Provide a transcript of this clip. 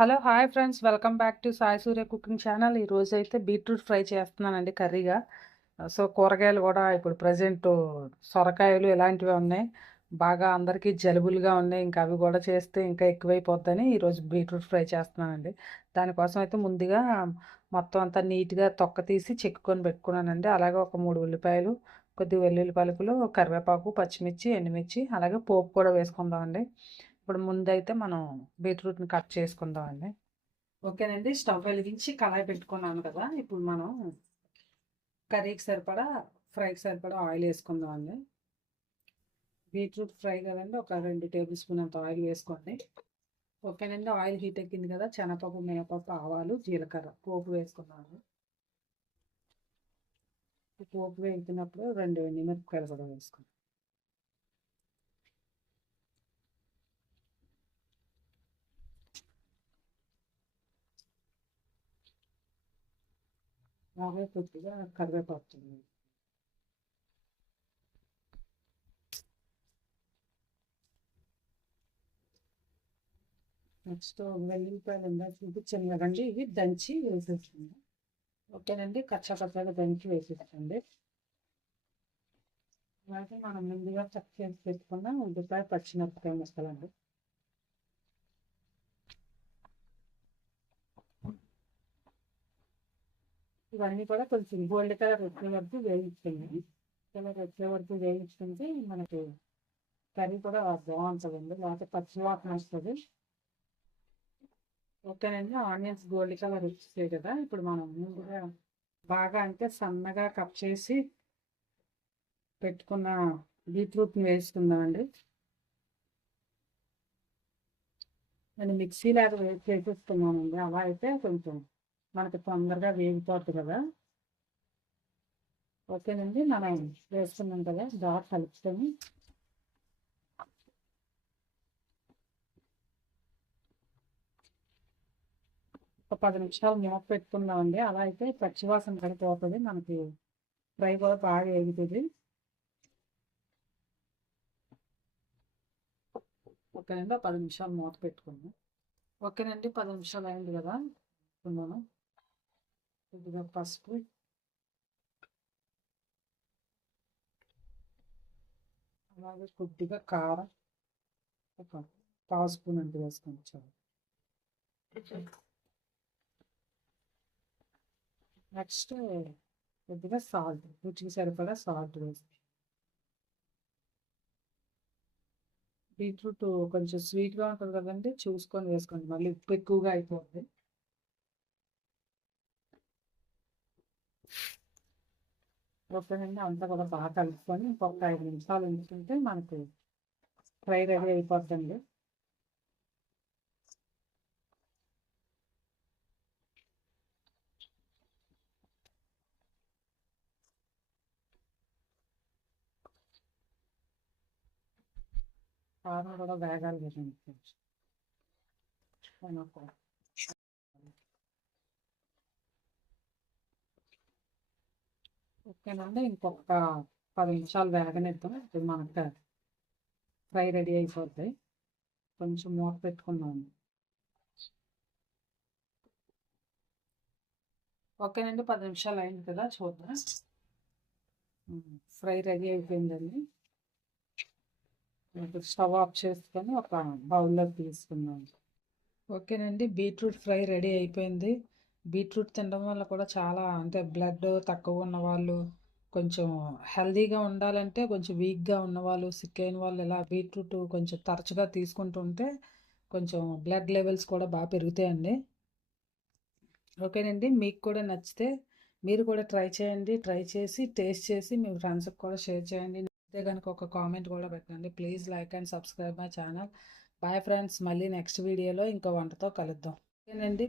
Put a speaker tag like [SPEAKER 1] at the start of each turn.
[SPEAKER 1] Hello hi friends. Welcome back to Sai Surya cooking channel. ఈరోజు అయితే beetroot fry చేస్తున్నానండి కర్రీగా. So కూరగాయలు కూడా ఇప్పుడు ప్రజెంట్ సొరకాయలు ఇలాంటివి ఉన్నాయి. బాగా అందరికీ జలుబులుగా ఉన్నాయి. ఇంకా అవి కూడా చేస్తే ఇంకా ఎక్కువైపోద్దని ఈరోజు బీట్రూట్ ఫ్రై చేస్తున్నానండి. దానికోసం అయితే ముందుగా మొత్తం అంతా నీట్గా తొక్క తీసి చెక్కుకొని పెట్టుకున్నానండి. అలాగే ఒక మూడు ఉల్లిపాయలు కొద్ది వెల్లుల్లి పలుకులు కరివేపాకు పచ్చిమిర్చి ఎండుమిర్చి అలాగే పోపు కూడా వేసుకుందామండి. ఇప్పుడు ముందైతే మనం బీట్రూట్ని కట్ చేసుకుందామండి. ఓకేనండి. స్టవ్ వెలిగించి కళాయి పెట్టుకున్నాను కదా ఇప్పుడు మనం కర్రీకి సరిపడా ఫ్రైకి సరిపడా ఆయిల్ వేసుకుందామండి. బీట్రూట్ ఫ్రై కదండి ఒక రెండు టేబుల్ స్పూన్ అంత ఆయిల్ వేసుకోండి. ఓకేనండి. ఆయిల్ హీట్ ఎక్కింది కదా శనగపప్పు మినపప్పు ఆవాలు జీలకర్ర పోపు వేసుకున్నాను. పోపు వేగుతున్నప్పుడు రెండు నిమిరపకాయలు కూడా వేసుకున్నాను అలాగే కొద్దిగా కరివేపాకు నెక్స్ట్ వెల్లుల్లిపాయలు ఉందా చూపించాను కదండి. ఇవి దంచి వేసేస్తుంది ఓకేనండి. కచ్చా కచ్చగా దంచి వేసేస్తుంది అలాగే మనం ముందుగా చక్క చేసి పెట్టుకున్న ఉల్లిపాయ పచ్చిమిరపకాయ ముక్కలండి. ఇవన్నీ కూడా కొంచెం గోల్డ్ కలర్ వచ్చే వరకు వేయించండి కలర్ వచ్చే వరకు వేయించుకుంటే మనకి కర్రీ కూడా బాగుంటుందండి. లేకపోతే పచ్చి వాసన వస్తుంది. ఓకేనండి ఆనియన్స్ గోల్డ్ కలర్ వచ్చేసాయి కదా. ఇప్పుడు మనం ముందుగా బాగా అంటే సన్నగా కట్ చేసి పెట్టుకున్న బీట్రూట్ని వేసుకుందామండి. నేను మిక్సీ లాగా వేసి చేసేస్తున్నానండి అలా అయితే కొంచెం మనకి తొందరగా వేగిపోతుంది కదా. ఓకేనండి మనం వేసుకున్నాం కదా బాగా కలుపుకొని. ఒక పది నిమిషాలు మూత పెట్టుకుందామండి. అలా అయితే పచ్చివాసన కడిపోతుంది మనకి ఫ్రై కూడా బాగా వేగుతుంది ఓకేనండి పది నిమిషాలు మూత పెట్టుకుందాం. ఓకేనండి పది నిమిషాలు అయింది కదా. పెట్టుకున్నాను కొద్దిగా పసుపు అలాగే కొద్దిగా కారం ఒక పావు స్పూన్ అంత వేసుకొని చాలు నెక్స్ట్ కొద్దిగా సాల్ట్ రుచికి సరిపడా సాల్ట్ వేసి బీట్రూట్ కొంచెం స్వీట్గా ఉంటుంది కదండి చూసుకొని వేసుకోండి మళ్ళీ ఉప్పు ఎక్కువగా అయిపోతుంది ఓకేనండి అంతా కూడా బాగా కలుపుకొని ఇంకొక ఐదు నిమిషాలు ఉంచుకుంటే మనకి ఫ్రై రెడీ అయిపోద్దండి కారం కూడా వేగాలి కదండి. ఓకేనండి ఇంకొక పది నిమిషాలు వేగనిద్దాం. ఇప్పుడు మనకు ఫ్రై రెడీ అయిపోతాయి కొంచెం మూత పెట్టుకుందాం. ఓకేనండి పది నిమిషాలు అయింది కదా చూద్దాం. ఫ్రై రెడీ అయిపోయిందండి. స్టవ్ ఆఫ్ చేసుకొని ఒక బౌల్లో తీసుకుందాం. ఓకేనండి బీట్రూట్ ఫ్రై రెడీ అయిపోయింది. బీట్రూట్ తినడం వల్ల కూడా చాలా అంటే బ్లడ్ తక్కువ ఉన్న వాళ్ళు కొంచెం హెల్దీగా ఉండాలంటే కొంచెం వీక్గా ఉన్నవాళ్ళు సిక్ అయిన వాళ్ళు ఇలా బీట్రూట్ కొంచెం తరచుగా తీసుకుంటుంటే కొంచెం బ్లడ్ లెవెల్స్ కూడా బాగా పెరుగుతాయండి. ఓకేనండి మీకు కూడా నచ్చితే మీరు కూడా ట్రై చేయండి ట్రై చేసి టేస్ట్ చేసి మీ ఫ్రెండ్స్కి కూడా షేర్ చేయండి. అయితే కనుక ఒక కామెంట్ కూడా పెట్టండి. Please like and subscribe my channel. Bye friends మళ్ళీ నెక్స్ట్ వీడియోలో ఇంకో వంటతో కలుద్దాం. ఓకేనండి